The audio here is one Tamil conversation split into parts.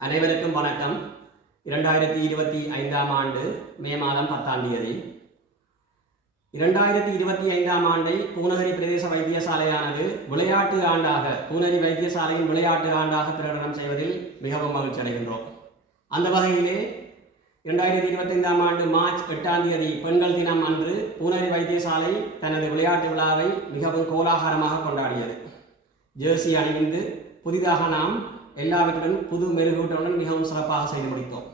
அனைவருக்கும் வணக்கம். 2025 ஆண்டு மே மாதம் 10ஆம் தேதி 2025 ஆண்டை பூநகரி பிரதேச வைத்தியசாலையானது விளையாட்டு ஆண்டாக பூநகரி வைத்தியசாலையின் விளையாட்டு ஆண்டாக பிரகடனம் செய்வதில் மிகவும் மகிழ்ச்சி அடைகின்றோம். அந்த வகையிலே 2025 ஆண்டு மார்ச் 8ஆம் தேதி பெண்கள் தினம் அன்று பூநகரி வைத்தியசாலை தனது விளையாட்டு விழாவை மிகவும் கோலாகலமாக கொண்டாடியது. ஜெர்சி அணிந்து புதிதாக நாம் எல்லாவற்றுடன் புது மெருகூட்டலுடன் மிகவும் சிறப்பாக செய்து முடித்தோம்.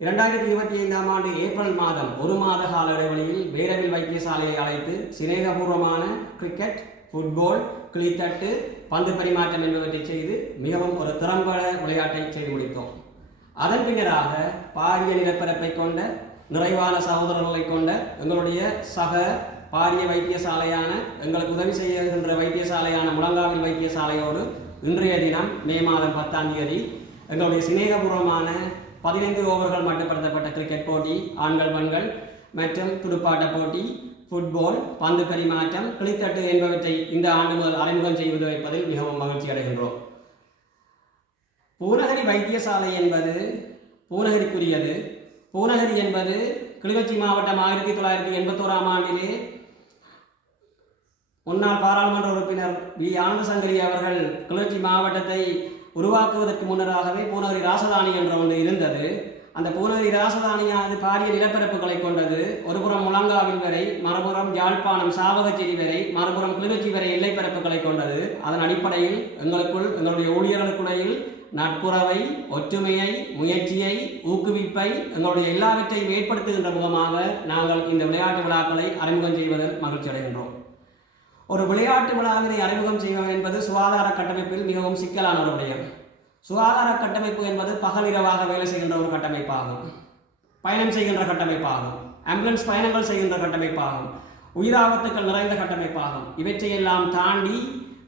2025 ஆண்டு ஏப்ரல் மாதம் ஒரு மாத கால இடைவெளியில் வேரவில் வைத்தியசாலையை அழைத்து சிநேகபூர்வமான கிரிக்கெட், ஃபுட்பால், கிளித்தட்டு, பந்து பரிமாற்றம் என்பவற்றை செய்து மிகவும் ஒரு திறம்பட விளையாட்டை செய்து முடித்தோம். அதன் பின்னராக பாரிய நிலப்பரப்பை கொண்ட நிறைவான சகோதரர்களை கொண்ட எங்களுடைய சக பாரிய வைத்தியசாலையான எங்களுக்கு உதவி செய்கின்ற வைத்தியசாலையான முழங்காவில் வைத்தியசாலையோடு இன்றைய தினம் மே மாதம் 10ஆம் தேதி எங்களுடைய சிநேகபூர்வமான 15 ஓவர்கள் மட்டுப்படுத்தப்பட்ட கிரிக்கெட் போட்டி, ஆண்கள் பெண்கள் மற்றும் துடுப்பாட்ட போட்டி, ஃபுட்பால், பந்து பரிமாற்றம், கிளித்தட்டு என்பவற்றை இந்த ஆண்டு முதல் அறிமுகம் செய்வது வைப்பதில் மிகவும் மகிழ்ச்சி அடைகின்றோம். பூநகரி வைத்தியசாலை என்பது பூநகரிக்குரியது. பூநகரி என்பது கிளிநொச்சி மாவட்டம் 1981ஆம் ஆண்டிலே முன்னாள் பாராளுமன்ற உறுப்பினர் வி ஆனந்தசங்கரி அவர்கள் கிளிநொச்சி மாவட்டத்தை உருவாக்குவதற்கு முன்னராகவே பூநகரி ராசதானி என்ற ஒன்று இருந்தது. அந்த பூநகரி ராசதானியானது பாரிய நிலப்பரப்புகளை கொண்டது. ஒருபுறம் முழங்காவில் வரை, மறுபுறம் யாழ்ப்பாணம் சாவகச்சேரி வரை, மறுபுறம் கிளிநொச்சி வரை எல்லைப்பரப்புகளை கொண்டது. அதன் அடிப்படையில் எங்களுடைய ஊழியர்களுக்குடையில் நட்புறவை, ஒற்றுமையை, முயற்சியை, ஊக்குவிப்பை எங்களுடைய எல்லாவற்றையும் ஏற்படுத்துகின்ற முகமாக நாங்கள் இந்த விளையாட்டு விழாக்களை அறிமுகம் செய்வதில் மகிழ்ச்சி அடைகின்றோம். ஒரு விளையாட்டு விழாவினை அறிமுகம் செய்வது என்பது சுகாதார கட்டமைப்பில் மிகவும் சிக்கலான ஒரு விடயம். சுகாதார கட்டமைப்பு என்பது பகலிரவாக வேலை செய்கின்ற ஒரு கட்டமைப்பாகும். பயணம் செய்கின்ற கட்டமைப்பாகும். ஆம்புலன்ஸ் பயணங்கள் செய்கின்ற கட்டமைப்பாகும். உயிராபத்துக்கள் நிறைந்த கட்டமைப்பாகும். இவற்றையெல்லாம் தாண்டி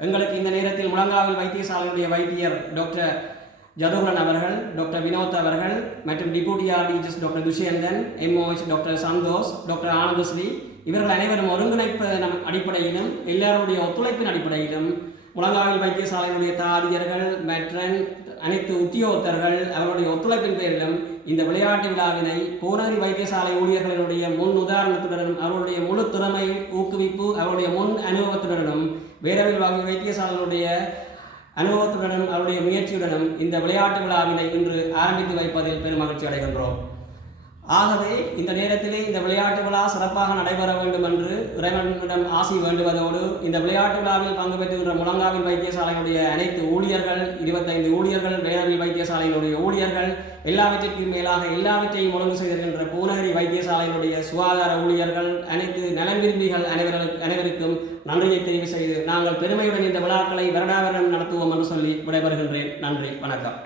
எங்களுக்கு இந்த நேரத்தில் முழங்காவில் வைத்தியசாலையுடைய வைத்தியர் டாக்டர் ஜதுகுலன் அவர்கள், டாக்டர் வினோத் அவர்கள் மற்றும் deputy RTGS doctor Thushenthan, MOS doctor Santhosh, doctor Anandasri இவர்கள் அனைவரும் ஒருங்கிணைப்பின் அடிப்படையிலும் எல்லாருடைய ஒத்துழைப்பின் அடிப்படையிலும் முழங்காவில் வைத்தியசாலையினுடைய தாதியர்கள் மற்றும் அனைத்து உத்தியோகத்தர்கள் அவர்களுடைய ஒத்துழைப்பின் பேரிலும் இந்த விளையாட்டு விழாவினை பூநகரி வைத்தியசாலை ஊழியர்களினுடைய முன் உதாரணத்துடனும் அவருடைய முழு திறமை, ஊக்குவிப்பு, அவருடைய முன் அனுபவத்துடனும் வேரவில் வைத்தியசாலையினுடைய அனுபவத்துடனும் அவருடைய முயற்சியுடனும் இந்த விளையாட்டு விழாவினை இன்று ஆரம்பித்து வைப்பதில் பெரும் மகிழ்ச்சி அடைகின்றோம். ஆகவே இந்த நேரத்திலே இந்த விளையாட்டு விழா சிறப்பாக நடைபெற வேண்டும் என்று இறைவனிடம் ஆசி வேண்டுவதோடு இந்த விளையாட்டு விழாவில் பங்கு பெற்றுகின்ற முழங்காவில் வைத்தியசாலையினுடைய அனைத்து ஊழியர்கள், 25 ஊழியர்கள், வேரவில் வைத்தியசாலையினுடைய ஊழியர்கள், எல்லாவற்றிற்கும் மேலாக எல்லாவற்றையும் ஒழுங்கு செய்திருக்கின்ற பூநகரி வைத்தியசாலையினுடைய சுகாதார ஊழியர்கள், அனைத்து நலன் விரும்பிகள் அனைவருக்கும் நன்றியை தெரிவு செய்து நாங்கள் பெருமையுடன் இந்த விழாக்களை வருடாவருடம் நடத்துவோம் என்று சொல்லி விடைபெறுகின்றேன். நன்றி, வணக்கம்.